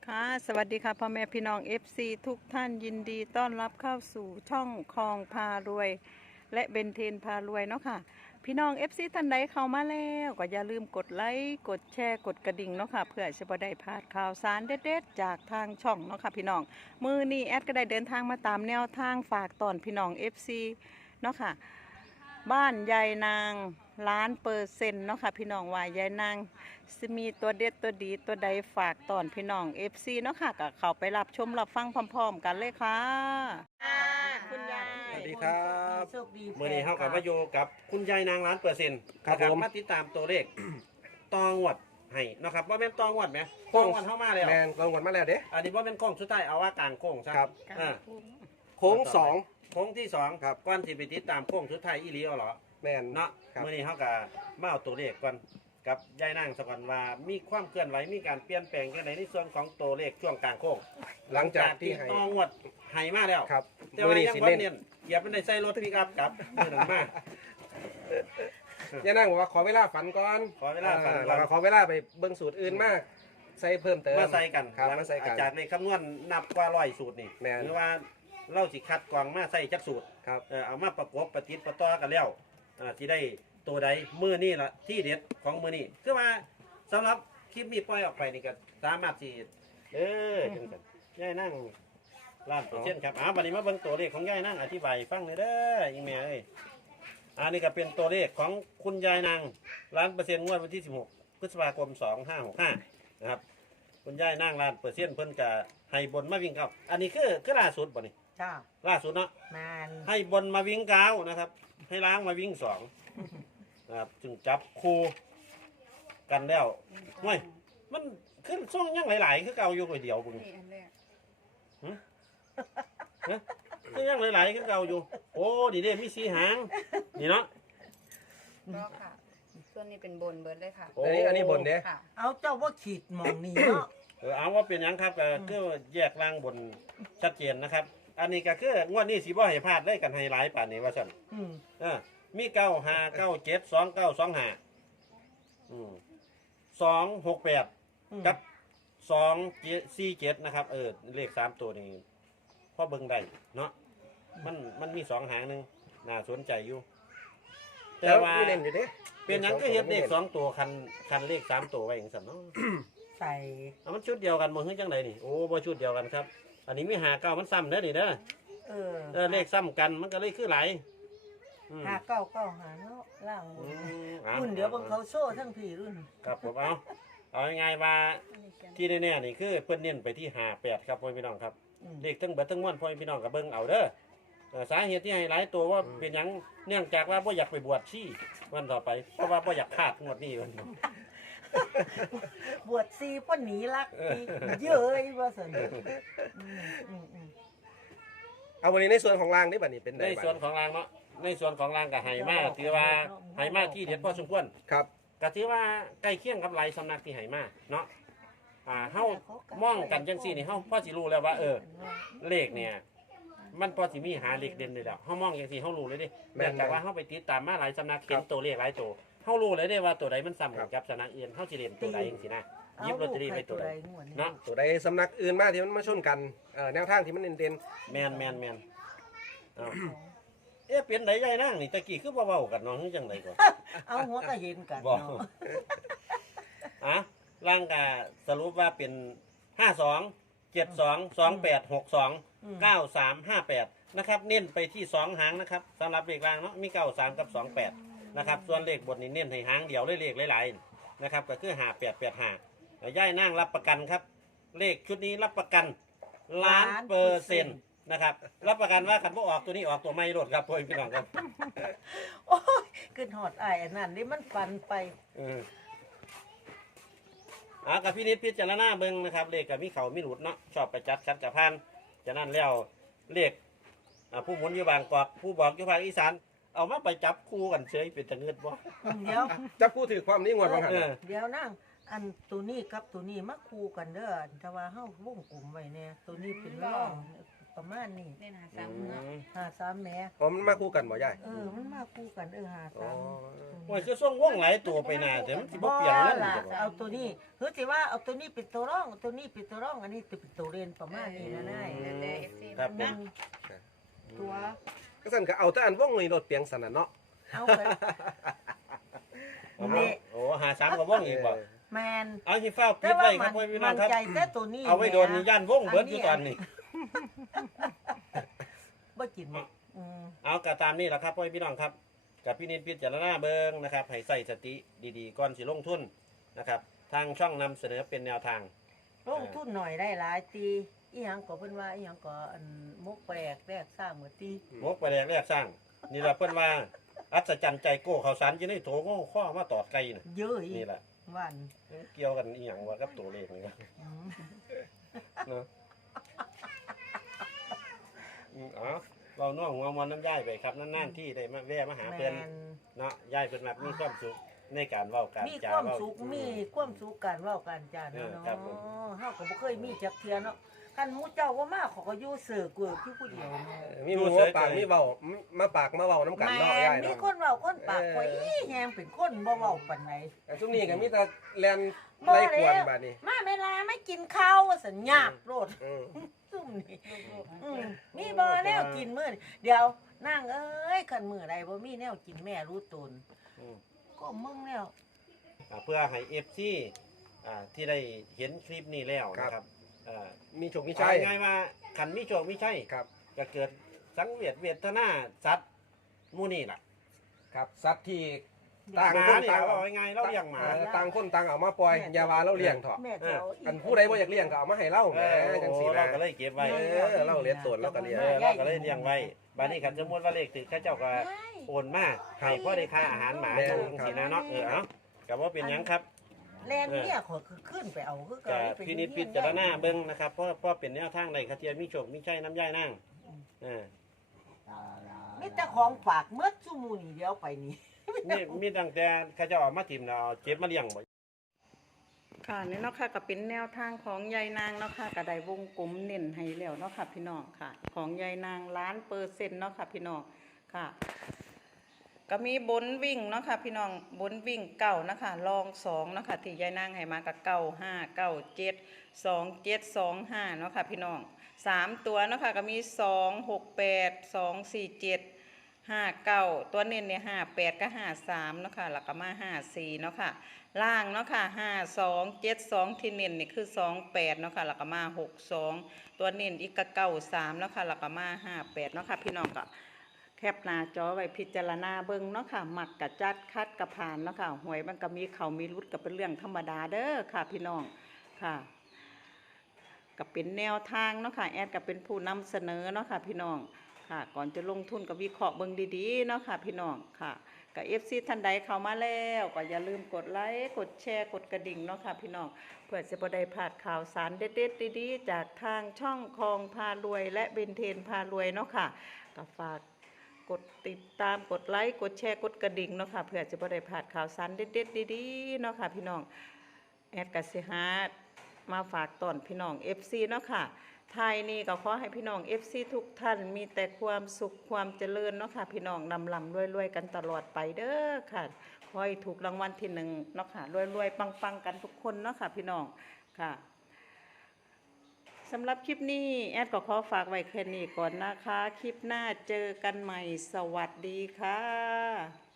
ค่ะสวัสดีค่ะพ่อแม่พี่น้อง FC ทุกท่านยินดีต้อนรับเข้าสู่ช่องคลองพารวยและเบนเทนพารวยเนาะค่ะพี่น้อง FC ท่านใดเข้ามาแล้วก็อย่าลืมกดไลค์กดแชร์กดกระดิ่งเนาะค่ะเพื่อจะบ่ได้พลาดข่าวสารเด็ดๆจากทางช่องเนาะค่ะพี่น้องมือนี้แอดก็ได้เดินทางมาตามแนวทางฝากตอนพี่น้อง FC เนาะค่ะบ้านยายนาง1,000,000%เนาะค่ะพี่น้องว่ายายนางสิมีตัวเด็ดตัวดีตัวใดฝากตอนพี่น้อง FC เนาะค่ะก็เข้าไปรับชมรับฟังพร้อมๆกันเลยค่ะคุณยายสวัสดีครับโชคดีเมื่อนี้เฮากับมาอยู่กับคุณยายนาง1,000,000% ครับผมมาติดตามตัวเลข ตองวดให้เนาะครับว่าเป็นตองวดไหมโค้งวันเข้ามาแล้วแมนกองวันมาแล้วเด้อันนี้ว่าเป็นโค้งสุดท้ายเอาว่ากลางโค้งซะครับอ่าโค้งสองโค้งที่สองครับก่อนที่ไปติดตามโค้งสุดท้ายอีหลีเอาเหรอแมนเนาะครับเมื่อนี้เฮากับมาเอาตัวเลขก่อนกับยายนางสกอนว่ามีความเคลื่อนไหวมีการเปลี่ยนแปลงกันในส่วนของตัวเลขช่วงกลางโค้งหลังจากที่ให้ตองวดให้มาแล้วครับแต่มือว่านี้ยังสิบ่เน้นเน้นเหยียบมันได้ใส่รถปิกอัพกลับเมื่อนั้นมาย่านั่งบอกว่าขอเวลาฝันก่อนขอเวลาฝันก่อนแล้วก็ขอเวลาไปเบิ่งสูตรอื่นมากใส่เพิ่มเติมมาใส่กันครับหลังมาใส่กันจากในคำนวณนับกว่า100สูตรนี่แม่นหรือว่าเราสิคัดกรองมาใส่จักสูตรครับเอามาประกบประติดประต่อกันแล้วที่ได้ตัวใดมือนี่ละที่เด็ดของมือนี่คือว่าสำหรับคลิปนี้ปล่อยออกไปนี่ก็สามารถสิจังกันย่ายนั่ง1,000,000%ครับบัดนี้มาเบิ่งตัวเลขของย่ายนั่งอธิบายให้ฟังเลยเด้ออีแม่เอ้ยอันนี้ก็เป็นตัวเลขของคุณยายนาง1,000,000%งวดวันที่16พฤษภาคม2565นะครับคุณยายนาง1,000,000%เพิ่นก็ให้บนมาวิ่งเก้าอันนี้คือล่าสุดบ่นี่จ้าล่าสุดเนาะแมนให้บนมาวิ่งเก้านะครับ ให้ล้างมาวิ่ง2นะครับจึงจับคู่กันแล้วเฮ้ยมันขึ้นช่วงยังหลายๆคือเก่าอยู่คนเดียวบุญคือยังหลายๆคือเก่าอยู่ โอ้ดีเด้มีสีหางนี่เนาะก็ค่ะ ส่วนนี้เป็นบนเบิร์ดเลยค่ะโอ้อันนี้บนเด้ค่ะเอาเจ้าว่าขีดหมองนี้เนาะเอาว่าเป็นหยังครับก็คือแยกล่างบนชัดเจนนะครับ อันนี้ก็คืองวดนี้สิบ่ให้พลาดเลยกันให้หลายป่านนี้ว่าซั่นอืมมี9597292528กับ247นะครับเลข3ตัวนี้พอเบิ่งได้เนาะมันมี2หางหนึงน่าสนใจอยู่แต่แล้วว่ามีเน้นอยู่เด้เป็นหยังก็เฮ็ดเลข2ตัวคันเลข3ตัวไว้จังซั่นเนาะใส่มันชุดเดียวกันบ่คือจังไดนี่โอ้บ่ชุดเดียวกันครับ อันนี้มี59มันซ้ำเด้อนี่เด้อ เลขซ้ำกันมันก็เลยคือหลายอืมหาเก้าเก้าหาเนาะล่างบนอารุ่นเดี๋ยวบางเขาโซ่ทั้งพี่รุ่นครับผมเอาง่ายๆว่าที่แน่ๆนี่คือเพิ่นเน้นไปที่58ครับพ่อพี่น้องครับอืมเลขทั้งเบิดทั้งมวลพ่อพี่น้องก็เบิ่งเอาเด้อสาเหตุที่ให้หลายตัวว่าเป็นหยังเนื่องจากว่าบ่อยากไปบวชชีวันต่อไปเพราะว่าบ่อยากพลาดงวดนี้วันบวชซีป้นหนีรักอีกเยอะว่าสันอืมเอาวันนี้ในส่วนของรางนี่บัดนี้เป็นในส่วนของรางเนาะในส่วนของรางก็ให้มาถือว่าให้มาที่เด็ดพอสมควรครับก็ถือว่าใกล้เคียงกับหลายสำนักที่ให้มาเนาะเฮามองกันจังซี่นี่เฮาพอสิรู้แล้วว่าเลขเนี่ยมันพอสิมีหาเลขเด่นได้แล้วเฮามองจังซี่เฮารู้เลยเด้แม่นแต่ว่าเฮาไปติดตามมาหลายสำนักเห็นตัวเลขหลายตัวเฮารู้เลยเด้ว่าตัวใดมันซ้ำกันกับสำนักอื่นเฮาสิเล่นตัวใดจังซี่นะหยิบลอตเตอรี่ไปตัวใดเนาะตัวใดสำนักอื่นมาที่มันมาชนกันแนวทางที่มันเด่นแม่นเอาเป็นไดใหญ่นางนี่ตะกี้คือบ่เว้ากันเนาะคือจังไดก่อนเอาหัวก็เห็นกันบอกเนาะร่างกาสรุปว่าเป็น527228629358นะครับเน้นไปที่2หางนะครับสำหรับเลขล่างเนาะมี93กับ28นะครับส่วนเลขบนนี่เน้นให้หางเดียวเลยเลขหลายๆนะครับก็คือ5885ย่ายนั่งรับประกันครับ เลขชุดนี้รับประกัน1,000,000%นะครับรับประกันว่าคันบ่ออกตัวนี้ออกตัวไม่รดครับพ่อพี่น้องครับโอ้ยขึ้นหอดอ้ายอันนั้นนี่มันฟันไปกับพี่นิดพิจารณาเบิ่งนะครับเลขกับมีเขามีหลุดเนาะชอบไปจัดคัดกับพันจากนั้นแล้วเลขผู้หมุนอยู่บางกอกผู้บอกอยู่ภาคอีสานเอามาไปจับคู่กันเฉยเป็นตะเงิดบ่เดี๋ยวๆจับผู้ถือความนี้งวดบางหันเดี๋ยวนั่งอันตัวนี้กับตัวนี้มาคู่กันเด้อแต่ว่าเฮาวงกลุ่มไว้เนี่ยตัวนี้เป็นร่องประมาณนี้เล่นหาอืซ้ำเนาะม 53แหม่อ๋อมันมาคู่กันบ่ยายมันมาคู่กันอ๋อ 53 โอ้ยคือส่งวงหลายตัวไปหน้าแต่มันสิบ่เปลี่ยนเลยล่ะจังหวะเอาตัวนี้คือสิว่าเอาตัวนี้เป็นตัวร่องเอาตัวนี้เป็นตัวร่องอันนี้เป็นตัวเรียนประมาณนี้นะนายแต่ FC ครับผมตัวก็สั่นก็เอาแต่อันวงนี่รถเปียงสันน่ะเนาะเอาไปโอ้โหโอ้หาสามกับวงอีกบ่แมนเอาสิฟ้าวปิแต่ดว่าไว้คมัรับนพ่อพี่น้มัองนครับใจแต่ตัวนี้เอาไว้โดนนี่ย่านวงเบิดอยู่ตอนนี้บ่กินบ่อืมเอากระตามนี่แหละครับพ่อพี่น้องครับกับพี่นิดพิจารณาเบิ่งนะครับให้ใส่สติดีๆก่อนสิลงทุนนะครับทางช่องนำเสนอเป็นแนวทางลงทุนหน่อยได้หลายตีอีหยังก็เพิ่นว่าอีหยังก็อันมกแปลกแรกสร้างเหมือนตีมกไปแรกแรกสร้าง นี่แหละเพิ่นว่าอัศจรรย์ใจโก้เขาวสารอยู่ในโถงอข้อมาตอดไก่น่ะเยอะอีนี่กแหละวันเกี่ยวกันอีหยังวะกับตัวเลขนี่วะอืมเนาะอ๋อเราน่วงหัวมันน้ำย่ายไปครับนั่นๆที่ได้มาแวะมาหาแมเพิ่นนเนาะย่ายเพิ่นมักมีความสุขในการเว้าการมีจาความเว้าสุขมีความสุขกันเว้ากันจาเนาะครับผมเฮาก็บ่เคยมีจักเทื่อเนาะคันหมู่เจ้าว่ามาเขาก็อยู่เสือกอยู่พี่ผู้เดียวเนาะมีหมูหัวปากมีเว้ามาปากมาเว้าน้ำกันแม่เนาะยายมีเนาะคนเว้าคนปากข่อยแฮงเป็นคนบ่เว้าปานใดแต่ช่วงนี้ก็มีแต่แลนไล่กวนบาดนี้มาเวลาไม่กินข้าวว่าสัญญาบโลดอืมซุ่มนี่มีบ่แนวกินมื้อนี้เดี๋ยวนั่งเอ้ยคันมื้อใดบ่มีแนวกินแม่รู้ตนอืมก็มึงแล้วเพื่อให้ FC ที่ได้เห็นคลิปนี้แล้วนะครับอ่ามีโชคมีใช่ชัยง่ายว่าขันมีโชคมีชัยครับก็เกิดสังเวทนาสัตว์หมู่นี่ล่ะครับสัตว์ที่ต่างหมาคนนี่ต่างเอาง่ายๆเราเลี้ยงหมาต่างคนต่างเอามาปล่อยอย่าว่าเราเลี้ยงเถอะแม่จะเอาอีกอันผู้ใดบ่อยากเลี้ยงก็เอามาให้เราแหมจังซี่เรานะก็เลยเก็บไว้เราเลี้ยงตนเราก็เลี้ยงเราก็เลยเลี้ยงไว้บัดนี้ขันสมมติว่าเลขถึงข้าเจ้าก็โอนมาให้พ่อได้ค่าอาหารหมาจังซี่นะเนาะเอาก็บ่เป็นหยังครับแลนเนี่ยขอยคือขึ้นไปเอาคือก็พินิจพิจารณาเบิ่งนะครับเพราะเป็นแนวทางใดคาเทียมีโชคมีชัยน้ำย่ายนั่งมีแต่ของฝากเมื่อซุมื้อนี้เดี๋ยวไปนี่นี่มีตั้งแต่ข้าเจ้าเอามาถิ่มแล้วเอาเจ็บมาเลี้ยงบ่ค่ะนี่เนาะค่ะก็เป็นแนวทางของยายนางเนาะค่ะก็ได้วงกลมเน้นให้แล้วเนาะค่ะพี่น้องค่ะ ของยายนาง1,000,000%เนาะค่ะพี่น้องค่ะ ก็มีบนวิ่งเนาะค่ะพี่น้องบนวิ่งเก่านะคะรอง2เนาะค่ะที่ยายนางให้มากับ95 97 2725เนาะค่ะพี่น้อง3ตัวเนาะค่ะก็มี268 247 59ตัวเน้นเนี่ย58กับ53เนาะค่ะแล้วก็มา54เนาะค่ะล่างเนาะค่ะ5272ที่เน้นนี่คือ28เนาะค่ะแล้วก็มา62ตัวเน้นอีกก็93เนาะค่ะแล้วก็มา58เนาะค่ะพี่น้องก็แคปหน้าจอไว้พิจารณาเบิ่งเนาะค่ะมักกะจัดคัดกะผ่านเนาะค่ะหวยมันก็มีเข้ามีรุดก็เป็นเรื่องธรรมดาเด้อค่ะพี่น้องค่ะก็เป็นแนวทางเนาะค่ะแอดก็เป็นผู้นำเสนอเนาะค่ะพี่น้องค่ะก่อนจะลงทุนก็วิเคราะห์เบิ่งดีๆเนาะค่ะพี่น้องค่ะกับ FC ท่านใดเข้ามาแล้วก็อย่าลืมกดไลค์กดแชร์กดกระดิ่งเนาะค่ะพี่น้องเพื่อจะบ่ได้พลาดข่าวสารเด็ดๆดีๆจากทางช่องคองพารวยและเบนเทนพารวยเนาะค่ะก็ฝากกดติดตามกดไลค์กดแชร์กดกระดิ่งเนาะค่ะเพื่อจะบ่ได้พลาดข่าวสารเด็ดๆดีๆเนาะค่ะพี่น้องแอดก็สิหามาฝากตอนพี่น้อง FC เนาะค่ะไทยนี่ก็ขอให้พี่น้อง FC ทุกท่านมีแต่ความสุขความเจริญเนาะค่ะพี่น้องลำรวยๆกันตลอดไปเด้อค่ะขอให้ถูกรางวัลที่1เนาะค่ะรวยๆปังๆกันทุกคนเนาะค่ะพี่น้องค่ะสำหรับคลิปนี้แอดก็ขอฝากไว้แค่นี้ก่อนนะคะคลิปหน้าเจอกันใหม่สวัสดีค่ะ